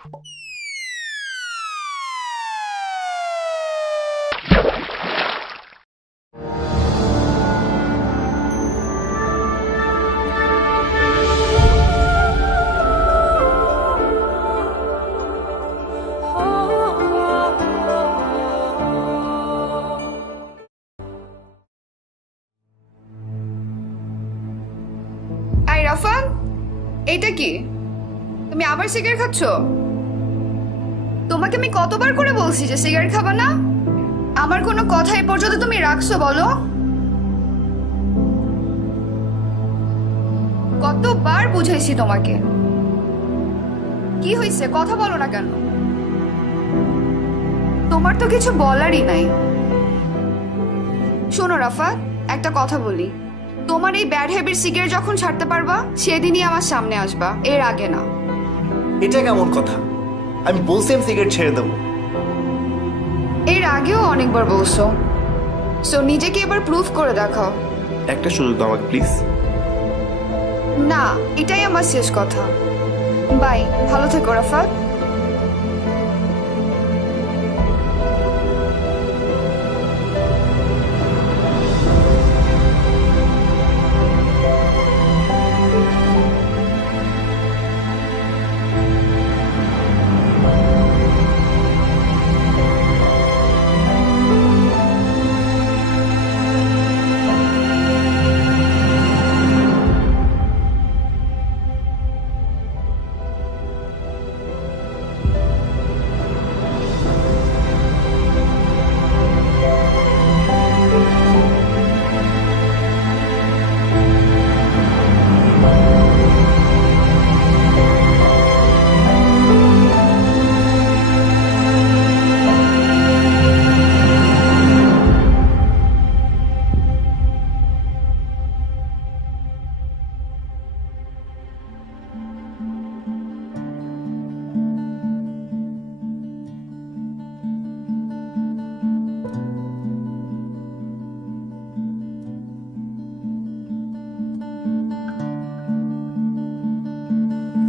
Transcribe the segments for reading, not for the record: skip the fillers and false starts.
রাফাত, এটা কি? তুমি আবার সিগারেট খাচ্ছ? তোমাকে আমি কতবার করে বলছি যে সিগারেট খাবা না? আমার কোনো কথা এই পর্যন্ত তুমি রাখছো বলো? কতবার বুঝাইছি তোমাকে? কি হয়েছে, কথা বলো না কেন? তোমার তো কিছু বলারই নাই। শোনো রাফাত, একটা কথা বলি, তোমার এই ব্যাড হ্যাবিট সিগারেট যখন ছাড়তে পারবা সেদিনই আমার সামনে আসবা, এর আগে না। এটা কেমন কথা? আমি বলছি আমি সিগারেট ছেড়ে দেবো। এর আগেও অনেকবার বলছো, সো নিজেকে এবার প্রুফ করে দেখাও। একটা সুযোগ দাও আমাকে প্লিজ। না, এটাই আমার শেষ কথা। বাই, ভালো থেকো রাফাত।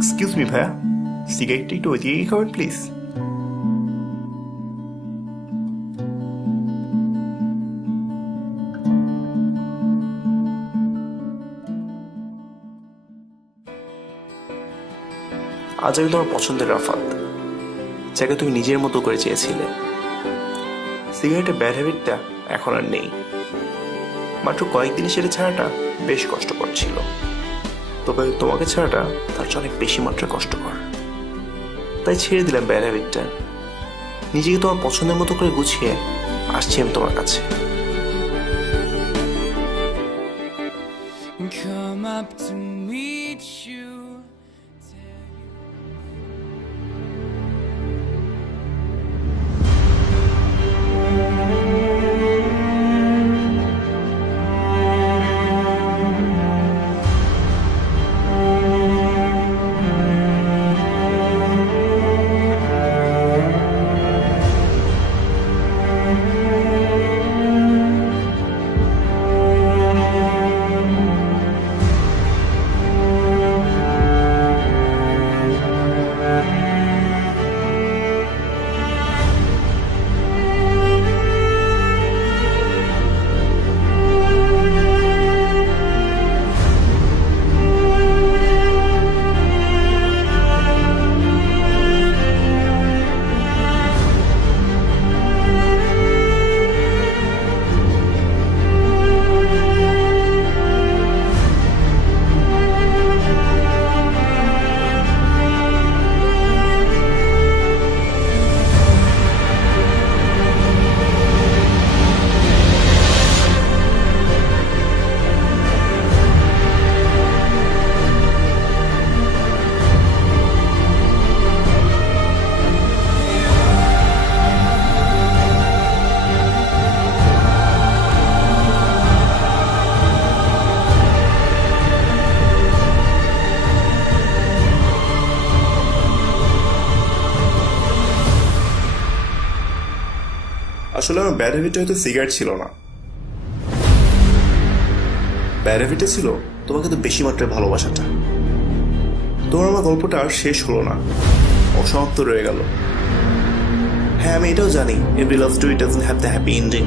এক্সকিউজ মি ভাইয়া, সিগারেটটা একটু ওইদিকে খাবেন প্লিজ। আজ আমি তোমার পছন্দের রাফাত, যাকে তুমি নিজের মতো করে চেয়েছিলে। সিগারেটের ব্যাড হ্যাবিটটা এখন আর নেই, মাত্র কয়েকদিনে সেটা ছাড়াটা বেশ কষ্টকর ছিল, তবে তোমাকে ছাড়াটা তার চেয়ে অনেক বেশি মাত্রায় কষ্টকর। তাই ছেড়ে দিলাম ব্যাড হ্যাবিটটা, নিজেকে তোমার পছন্দের মতো করে গুছিয়ে আসছি আমি তোমার কাছে। Come up to meet you. আসলে আমার ব্যাড হ্যাবিটটা হয়তো সিগারেট ছিল না, ব্যাড হ্যাবিটে ছিল তোমাকে তো বেশি মাত্রায় ভালোবাসাটা। তোমার আমার গল্পটা আর শেষ হলো না। অসমাপ্ত রয়ে গেল। হ্যাঁ, আমি এটাও জানি every love story doesn't have the happy ending.